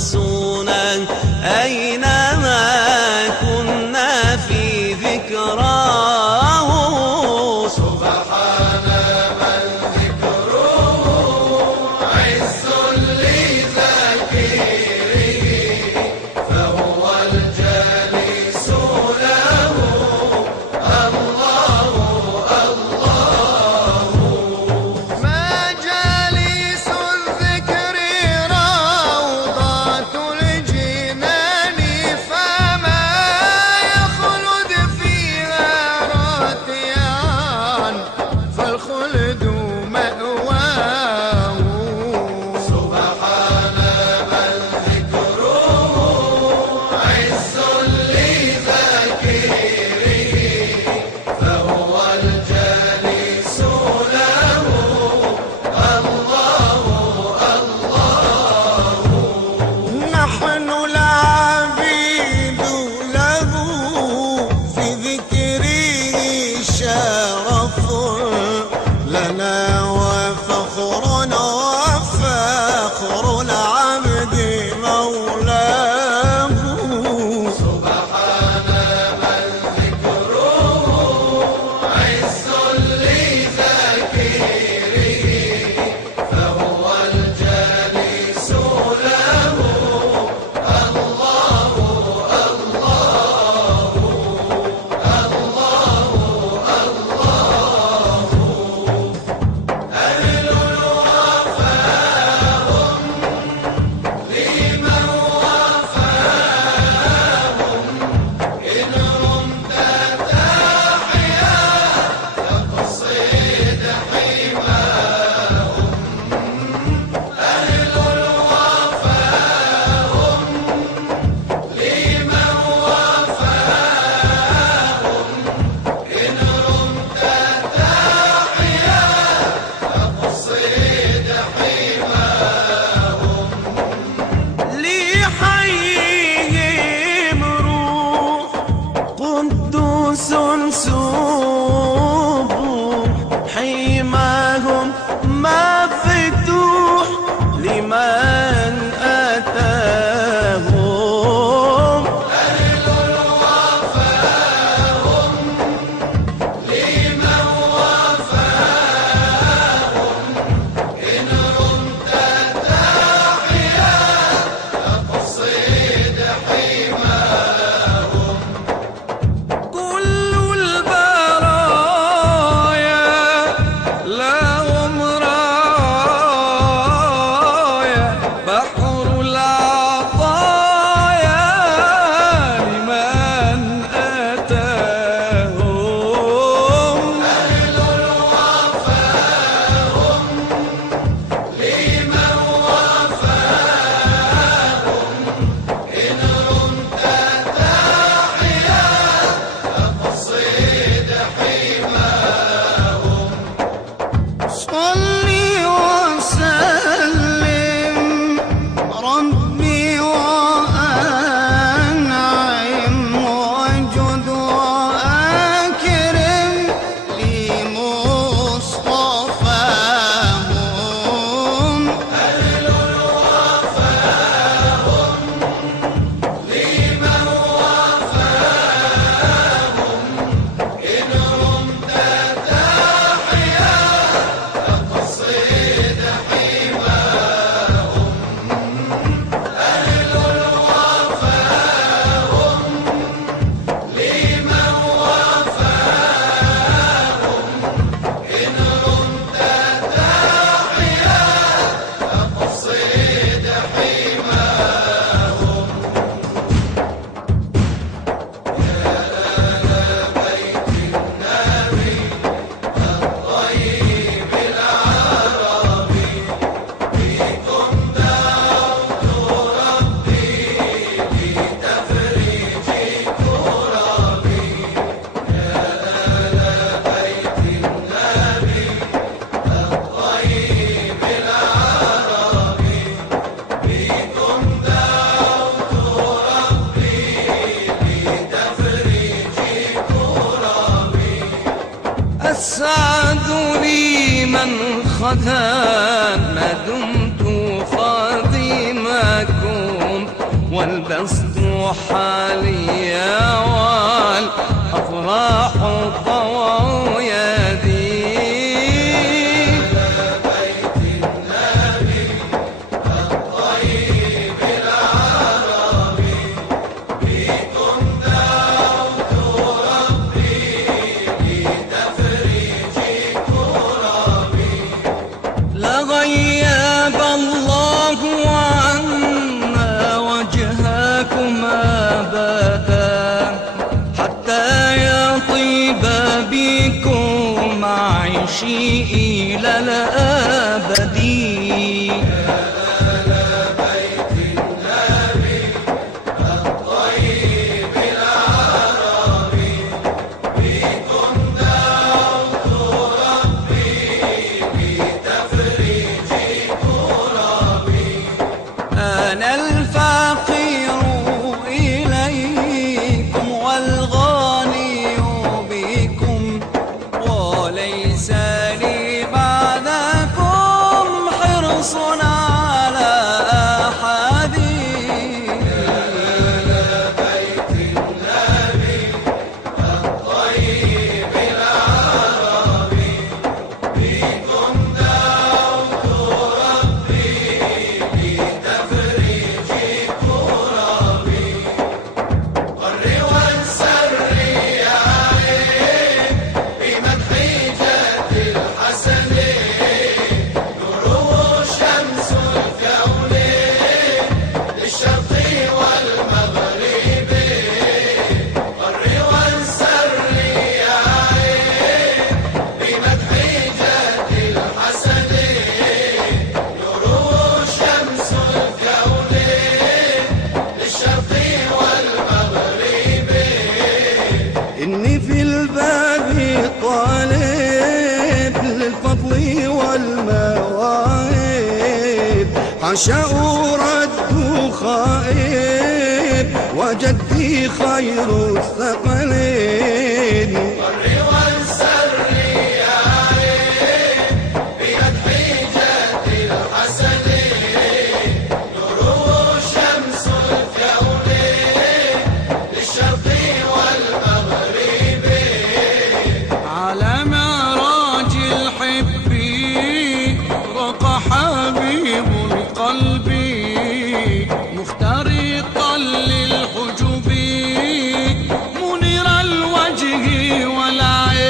أنسنا أينما كنا في ذكراه. سبحان من ذكره عز لذاكره، فهو الجالس له الله الله. ما جالس الذكر روضة الجنان، فما يخلد فيها راتيان، فالخلد مأواه. سبحان من ذكره عز لذاكره، فهو الجالس له الله الله. نحن العبيد له في ذكره شرف لنا وفخرنا، وفخر العبد مولاه. سبحان من ذكره عز لذاكره، فهو الجالس له الله الله الله الله. أهل الوفاء هم لمن وفاهم، إن رمت تحيا تقصد حماهم. أهل الوفاء هم لمن وفاهم، إن رمت تحيا تقصد حماهم. لحيهم روح قدوس سبوح، حماهم مفتوح لمن أتاهم. أهل الوفاء هم لمن وفاهم، إن رمت تحيا تقصد حماهم. كل البرايا لهم راية، بحر العطايا لمن أتاهم. أهل الوفاء هم لمن وفاهم، إن رمت تحيا تقصد حماهم. صلي وسلم ربي وأنعم، وجد وأكرم لمصطفاهم. أهل الوفاء هم لمن وفاهم، إن رمت تحيا تقصد حماهم. أهل الوفاء هم لمن وفاهم، إن رمت تحيا تقصد حماهم. السعد لي من خذا ما دمت خادمكم والبسط حاليا والأفراح طوى يدي. لغيب الله عنا وجهكما أبدا حتى يطيب بكم عيشي إلى الأبد. أنا الفقير إليكم والغني بكم وليس لي بعدكم حرص على أحد. إني في الباب طالب للفضل والمواهب حاشا أرد خائب وجدي خير الثقلين. على معراج الحب رق حبيب القلب مخترقا للحجب منير الوجه والعين.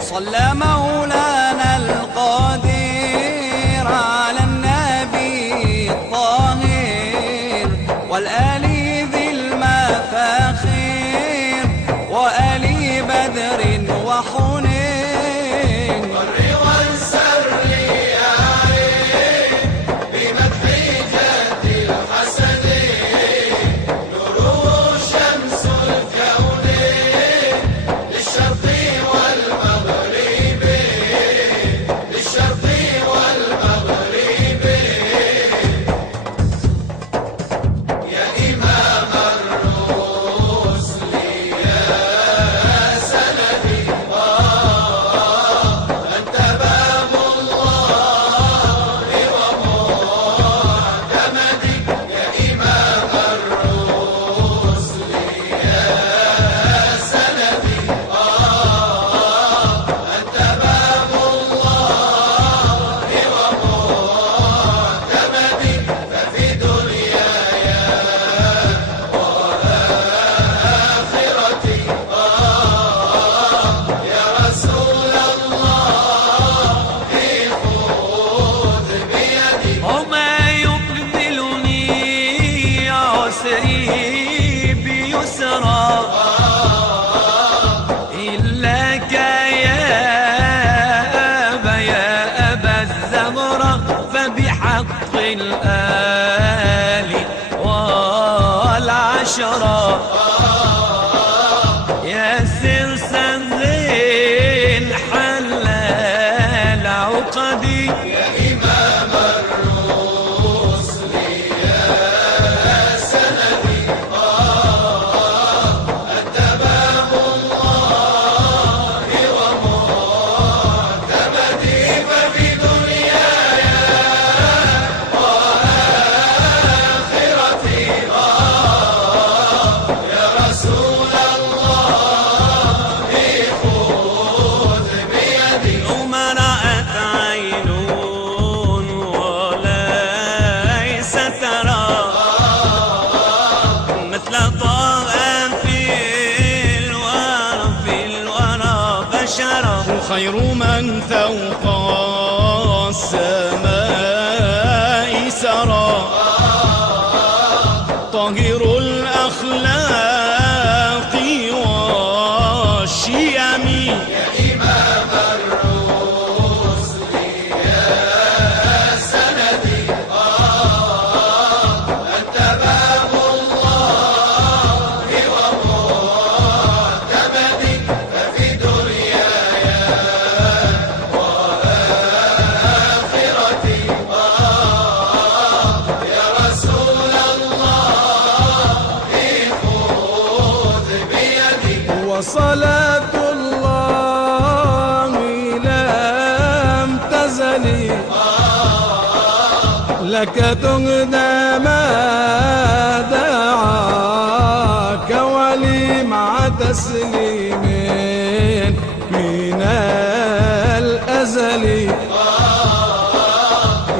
صلى مولانا القدير على النبي الطاهر والآل ذي المفاخير وآل بدر وحنين. الآل والعشرة يا سرسن ذي الحلال عقدي يا إمام الرسل يا خير من فوق السماء سرى طاهر الأخلاق والشيم يا إمام الرسل يا سندي أنت باب الله ومعتمدي ففي دنياي وآخرتي يا رسول الله خذ بيدي وصلاة الله لم تزلي لك تهدى ما دعاك ولي مع تسليم من الأزل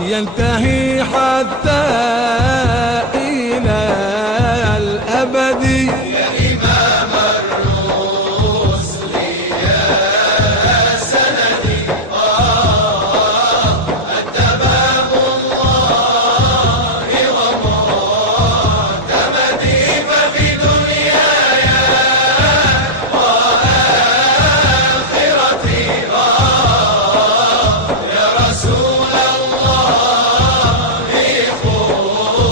ينتهي حتى إلى الأبد يا إمام الرسل يا سندي أنت باب الله ومعتمدي ففي دنياي وآخرتي يا رسول الله خذ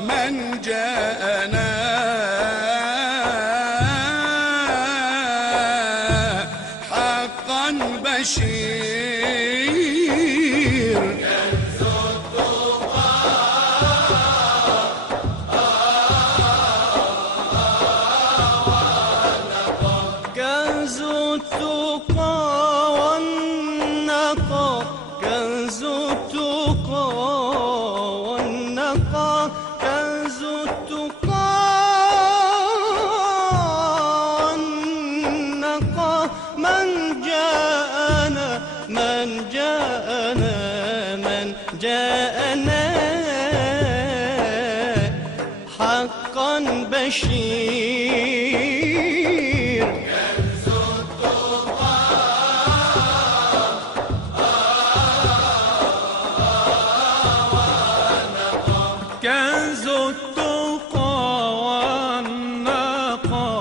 من جاءنا حقا بشير. كنز التقى والنقى، كنز التقى والنقى، كنز التقى والنقى. من جاءنا من جاءنا من جاءنا حقا بشير. كنز التقى والنقى،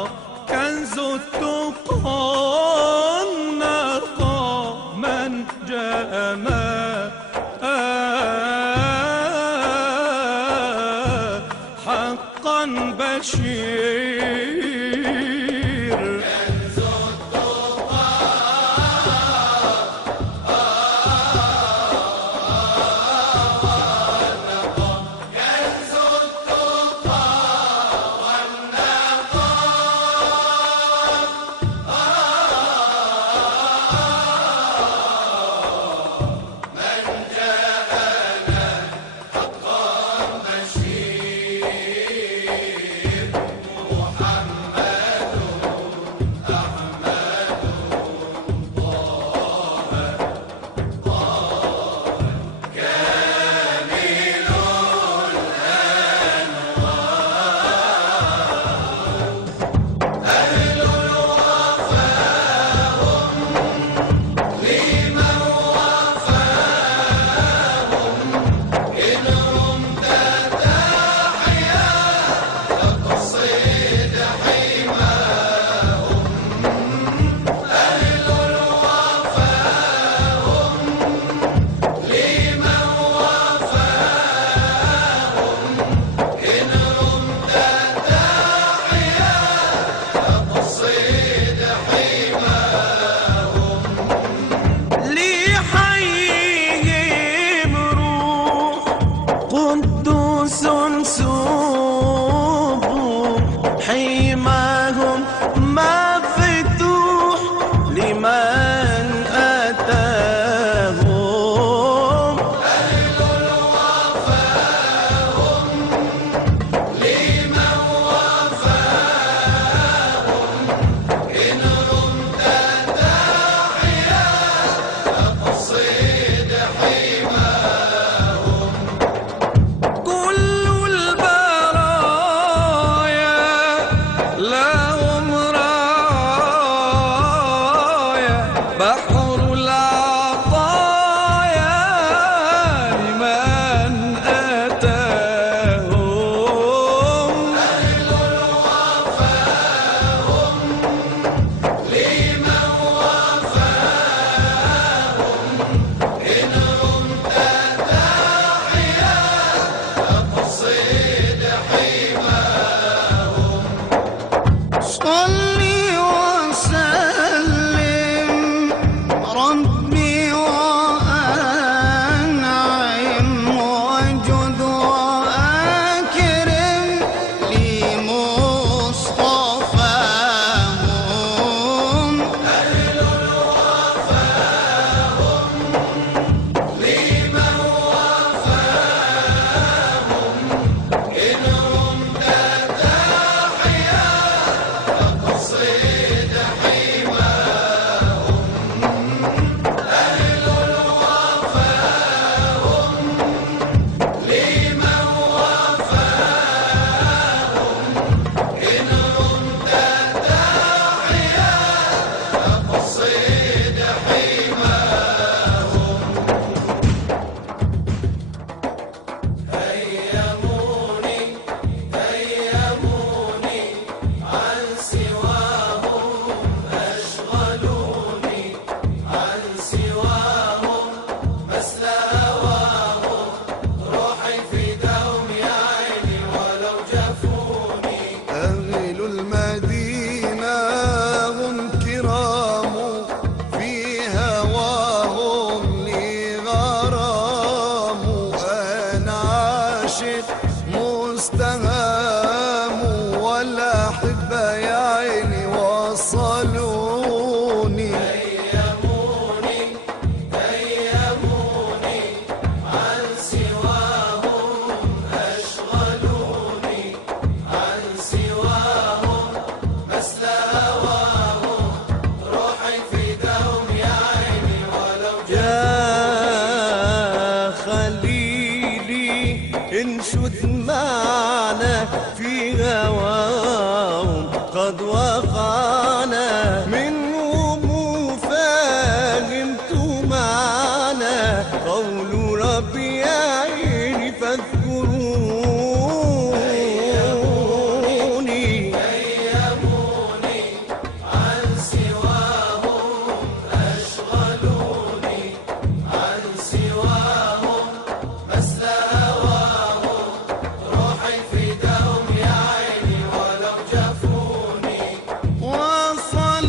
كنز التقى والنقى. من جاءنا حقا بشير. قدوس سوب حماهم مفتوح لمن أتاهم. أهل الوفاء هم لمن وفاهم. إن رمت داعيا فاقصد حماهم. كل البرايا لا استهاموا والأحبة يا عيني وصلوني أيموني عن سواهم أشغلوني عن سواهم مثل هواهم روحي فداهم يا عيني ولو يا خليلي انشد معنا في هواهم قد وقعنا منهم فهمت معنا قول ربي يا عيني فاذكروني أيموني عن سواهم أشغلوني عن سواهم مثل هواهم روحي فداهم يا عيني ولو جفوني وصل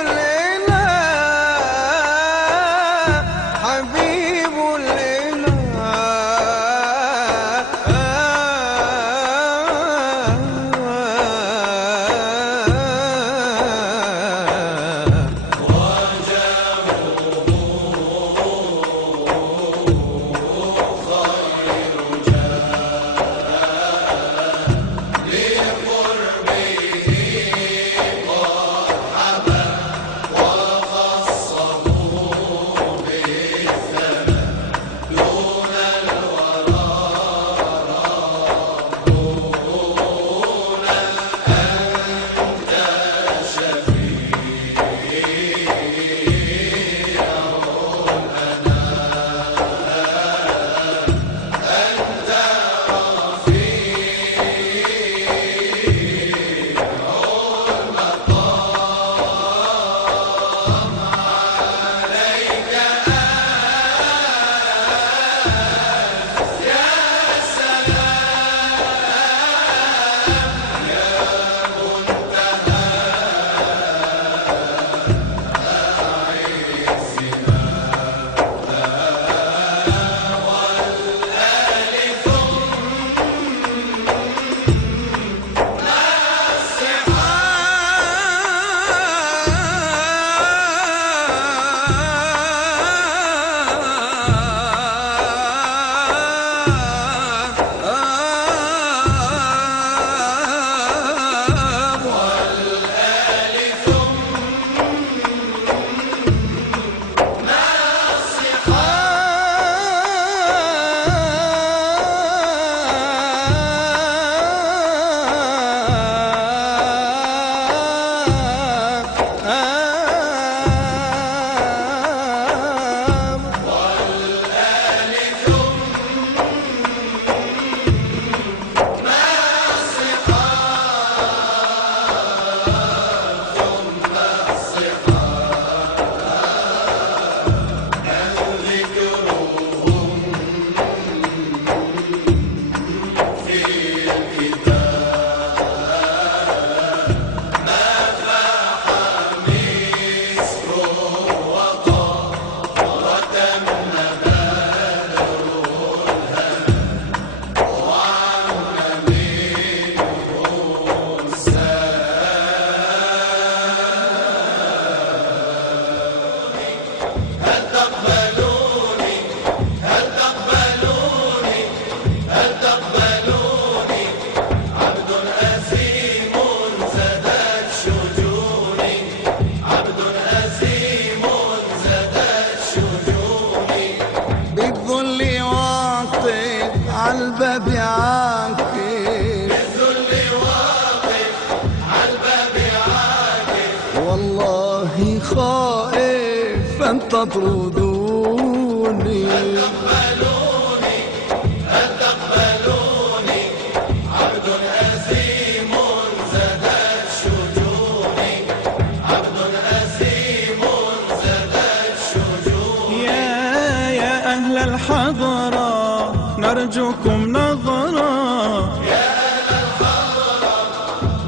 الإله حبيب عالباب عاكف بالذل واقف عالباب عاكف والله خائف أن تطردوني تقبلوني هل تقبلوني عبد أثيم زادت شجوني عبد أثيم زادت شجوني يا أهل الحضرة نرجوكم نظرة يا أهل الحضرة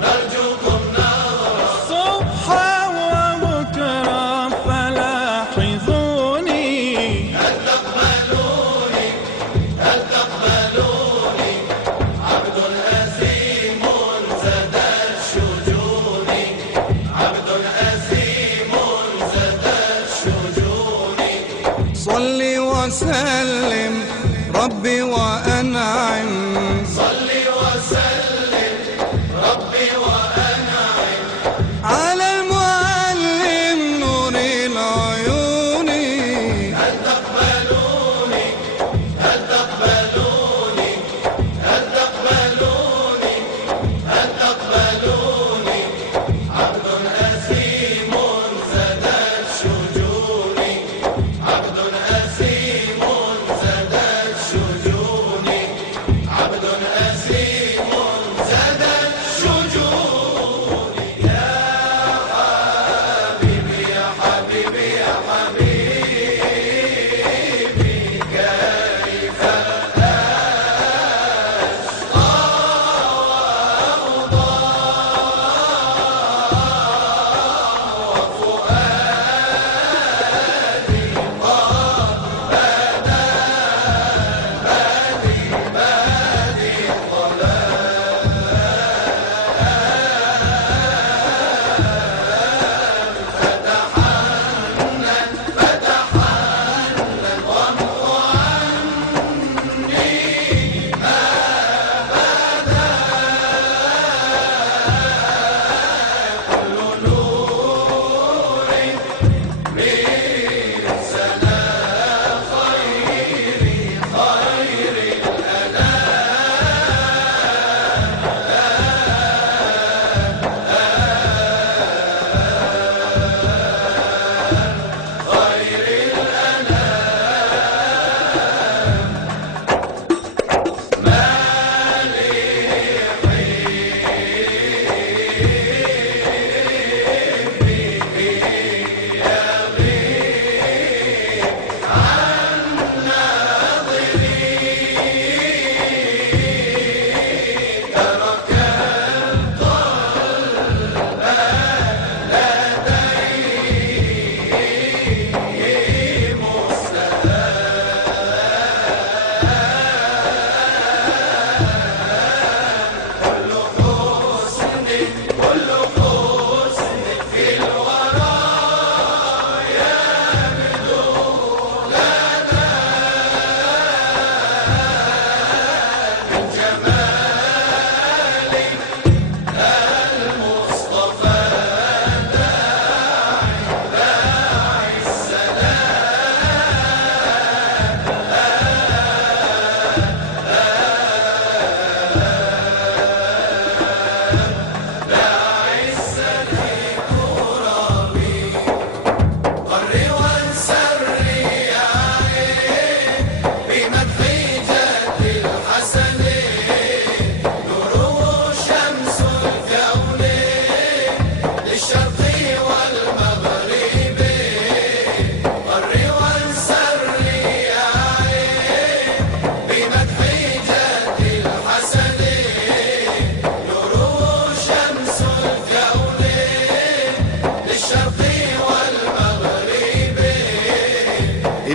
نرجوكم نظرة صبحا وبكرا فلاحظوني هل تقبلوني هل تقبلوني عبد أثيم زادت شجوني عبد أثيم زادت شجوني صل وسلم ربي وأنعم صل وسلم ربي وأنعم على المعلم نور العيون هل تقبلوني هل تقبلوني هل تقبلوني هل تقبلوني عبد أثيم زادت شجوني عبد أثيم زادت شجوني عبد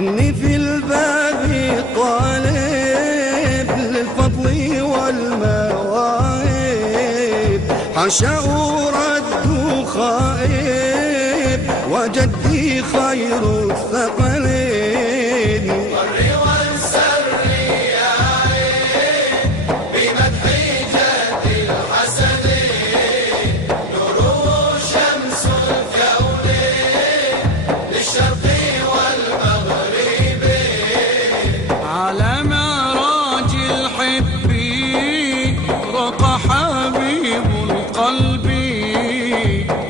إني في الباب طالب للفضل والمواهب، حاشا أرد خائب وجدي خير الثقلين. ضري وانسري يا عين بمدح جد الحسنين، نوره شمس الكونين للشرق والمغرب. على معراج الحبين رقى حبيب القلب،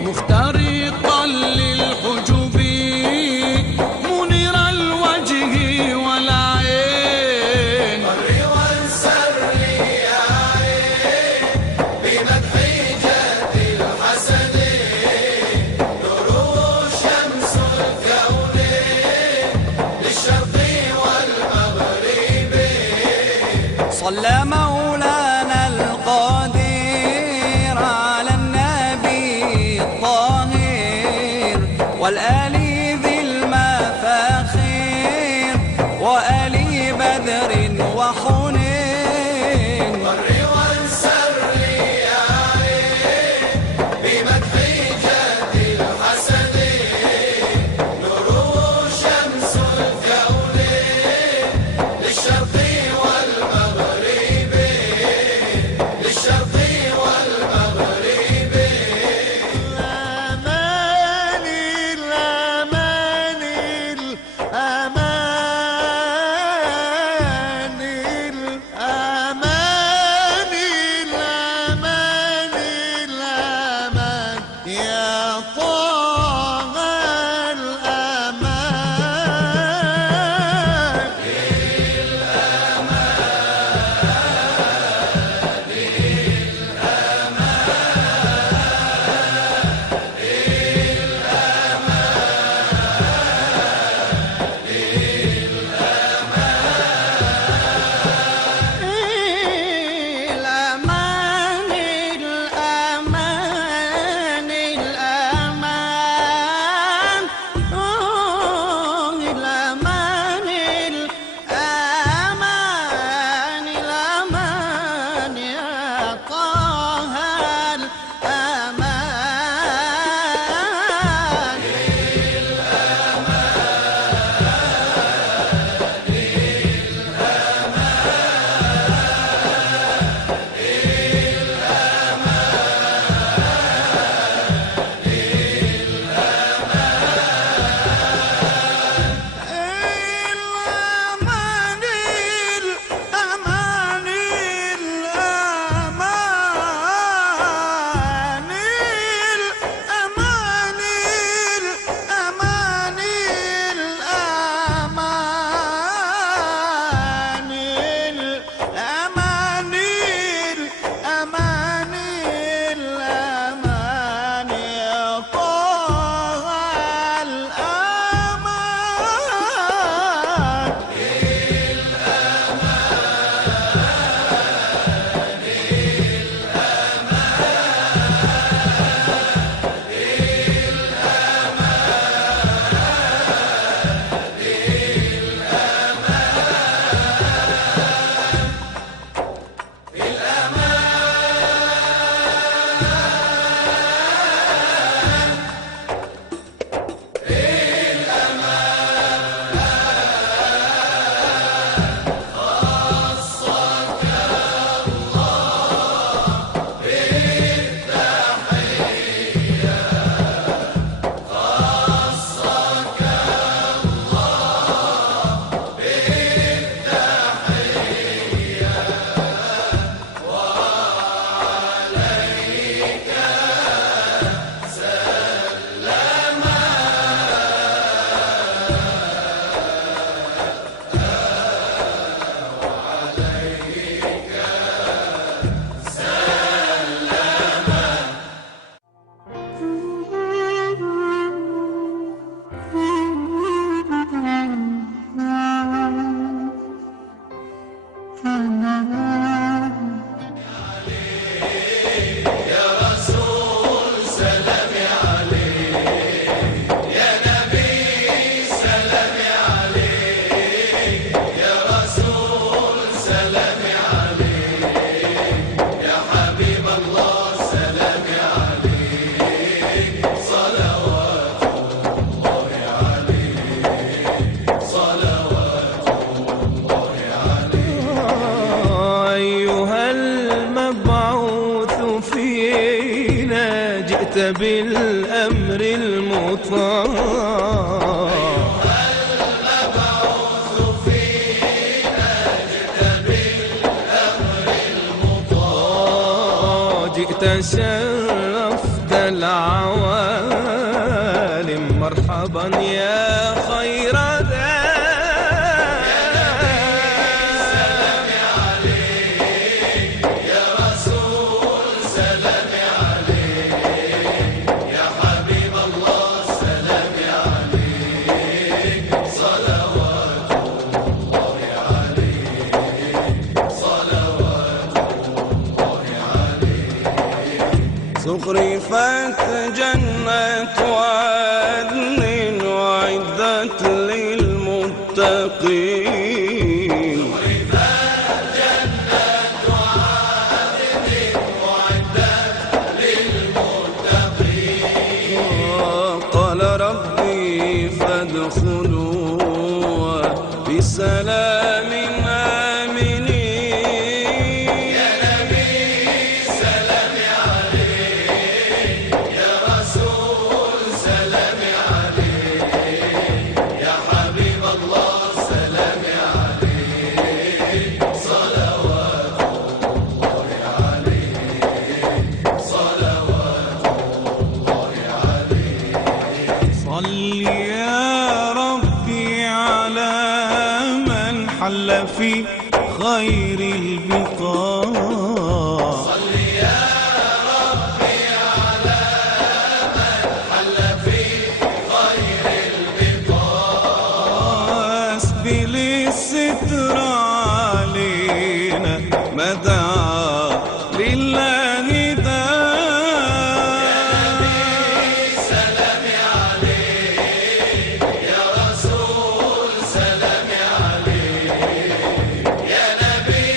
مخترقا للحجب منير الوجه والعين. ضري وانسري يا عين بمدح جد الحسنين، نوره شمس الكونين للشرق والمغرب. صلى مولانا القدير على النبي الطاهر والآل ذي المفاخير وآل بدر وحنين. ضري وانسري يا عين بمدح جد الحسنين، نوره شمس الكونين للشرق والمغرب. للشرق والمغرب. الأمان بالأمر المطاع. المبعوث فينا جئت بالأمر المطاع. جئت شرفت العوالم مرحبا يا خير زخرفت جنة عدن وعدت للمتقين. زخرفت جنة عدن وعدت للمتقين. قال ربي فادخلوا بسلام آمنين. يا نبي سلام عليك، يا رسول سلام عليك، يا حبيب الله سلام عليك، صلوات الله عليك، صلوات الله عليك. صل يا ربي على من حل في خير البقاع. صل يا ربي على من حل في خير البقاع. اسبل الستر علينا ما دعا لله داع. يا نبي سلام عليك، يا رسول سلام عليك، يا نبي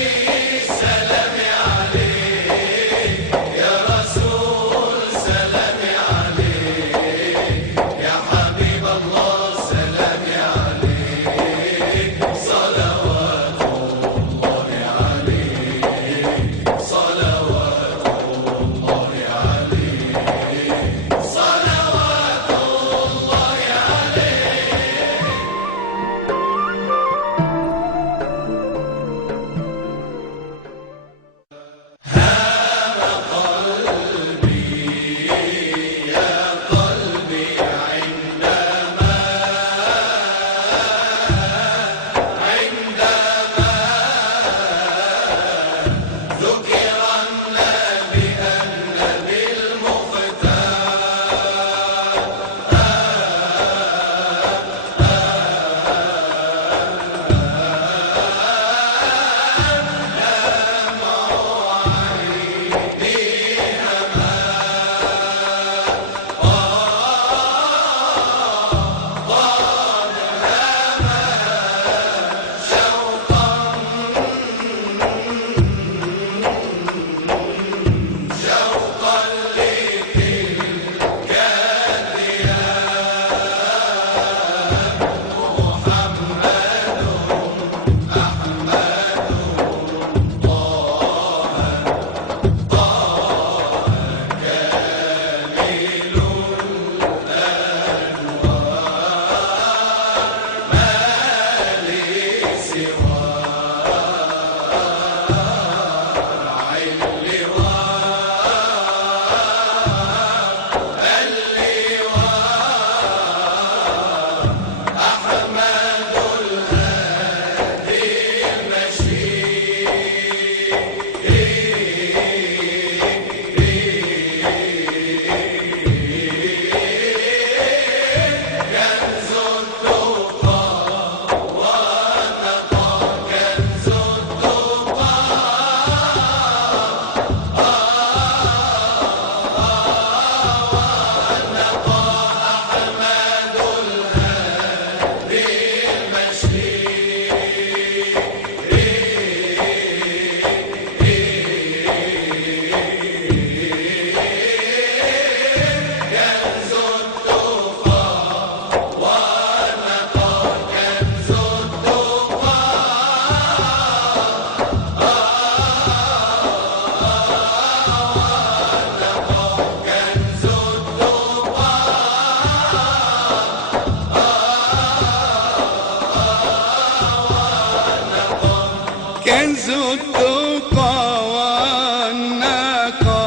كنز التقى والنقى،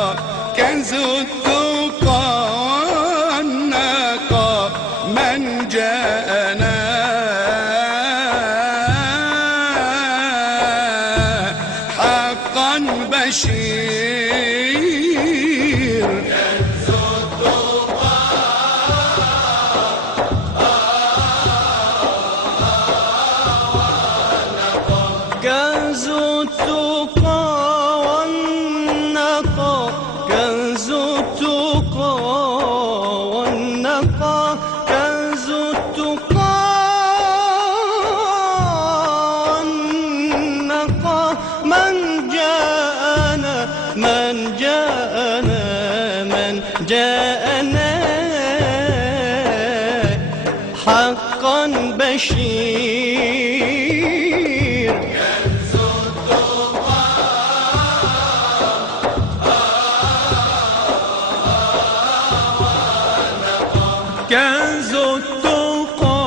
كنز التقى والنقى، من جاءنا حقا بشير. كنز التقى والنقى، كنز التقى والنقى، كنز التقى والنقى، من جاءنا من جاءنا من جاءنا حقا بشير. كنز التقى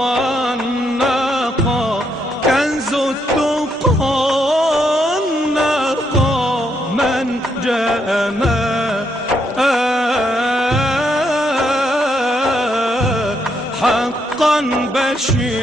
والنقى، كنز التقى والنقى، من جاءنا حقا بشير.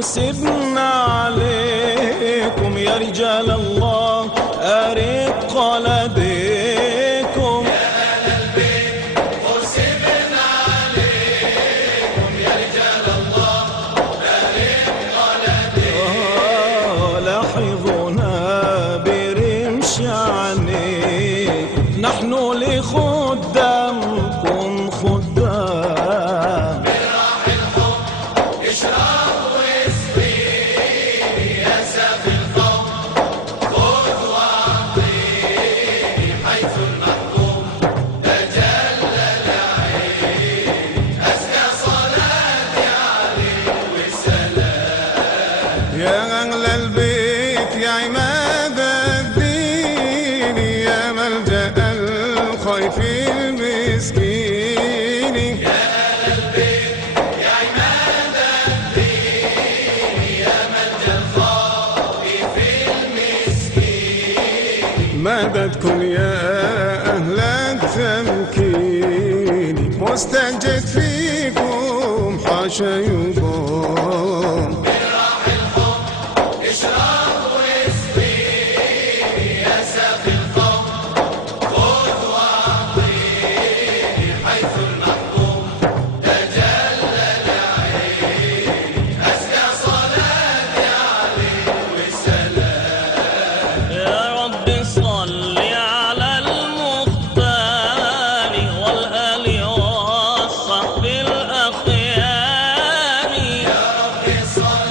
حسبنا عليكم يا رجال الله، أرق لديكم يا أهل البيت حسبنا عليكم يا رجال الله، أرق لديكم. لاحظونا برمش عنيكم، نحن لخدامكم خدام. بالراح الحب اشرب واسقيني يا سافي القوم، خذ واعطيني حيث المحكوم تجلى العين، أزكى صلاتي عليه والسلام. يا أهل البيت يا عماد الدين، يا ملجأ الخائف المسكين، يا أهل البيت يا عماد الدين، يا ملجأ الخائف المسكين. مددكم يا أهل التمكين، مستجد فيكم حاشا يبام. بالراح الحب اشرب واسقيني يا سافي القوم، خذ واعطيني حيث المحكوم تجلى العين، أزكى صلاتي عليه والسلام. يا رب صل على المختار والآل والصحب الأخيار. يا رب صل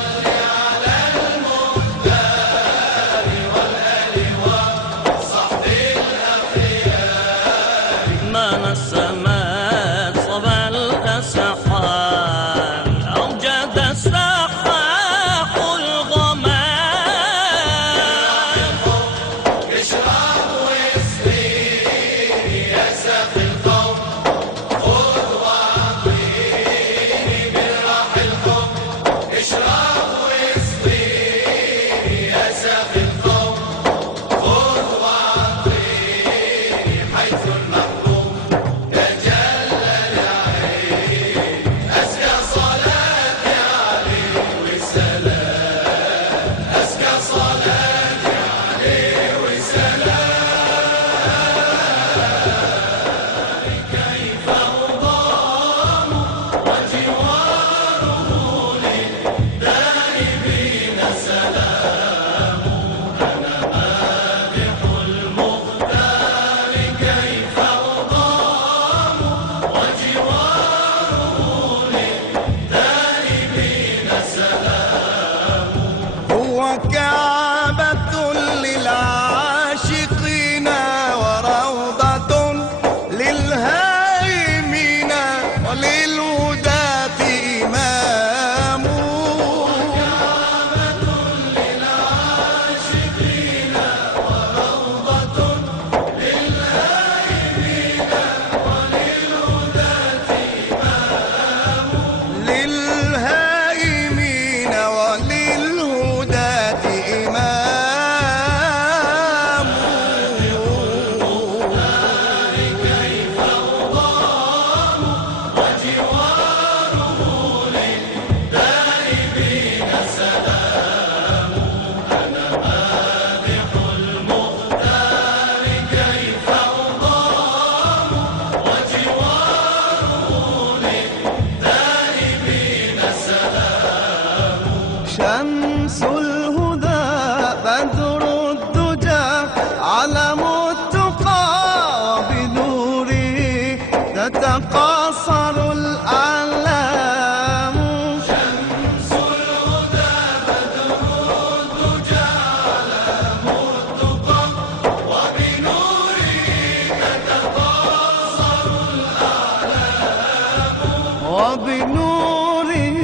وبنوره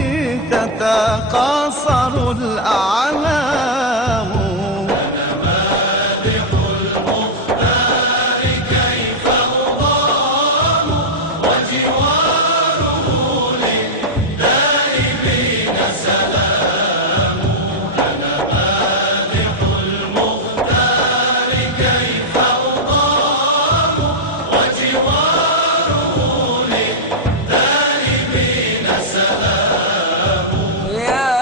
تتقاصر الأعلام. أنا مادح المختار كيف أضام وجواره للدائمين سلام. أنا مادح المختار كيف أضام وجواره للدائمين سلام. يا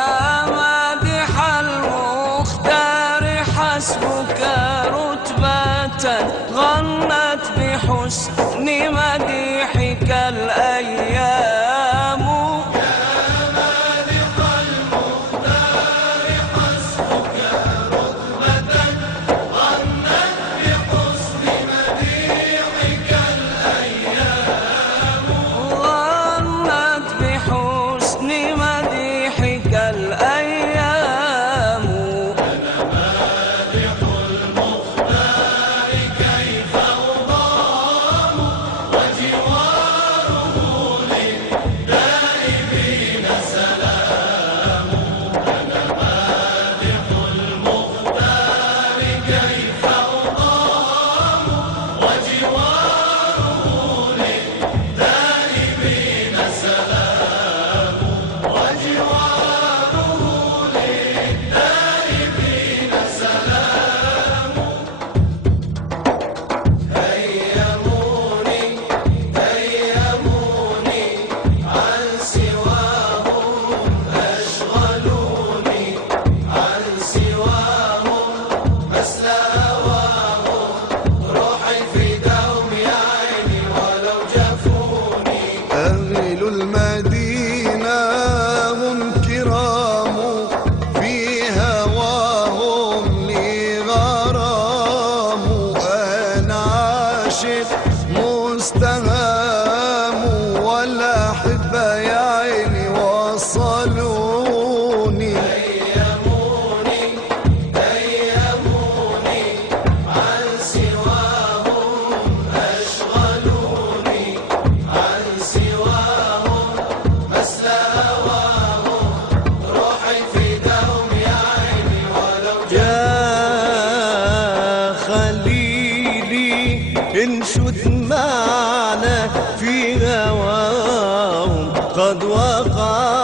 مادح المختار حسبك رتبة غنت بحسن مديحك الأيام. مادح المختار حسبك رتبة غنت بحسن مديحك الأيام. غنت بحسن مديحك الأيام. أنا مادح المختار كيف أضام وجواره للدائمين سلام. أنا مادح المختار كيف أضام وجواره للدائمين سلام. وجواره للدائمين سلام. هيموني هيموني عن سواهم أشغلوني عن سواهم مثل هواهم روحي فداهم يا عيني ولو جفوني. أهل المدينة هم كرام في هواهم لي غرام. أنا عاشق مستهام والأحبة يا عيني وصلوني. هيموني هيموني عن سواهم أشغلوني عن سواهم مثل هواهم روحي فداهم يا عيني ولو يا خليلي انشد معنا في هواهم قد وقع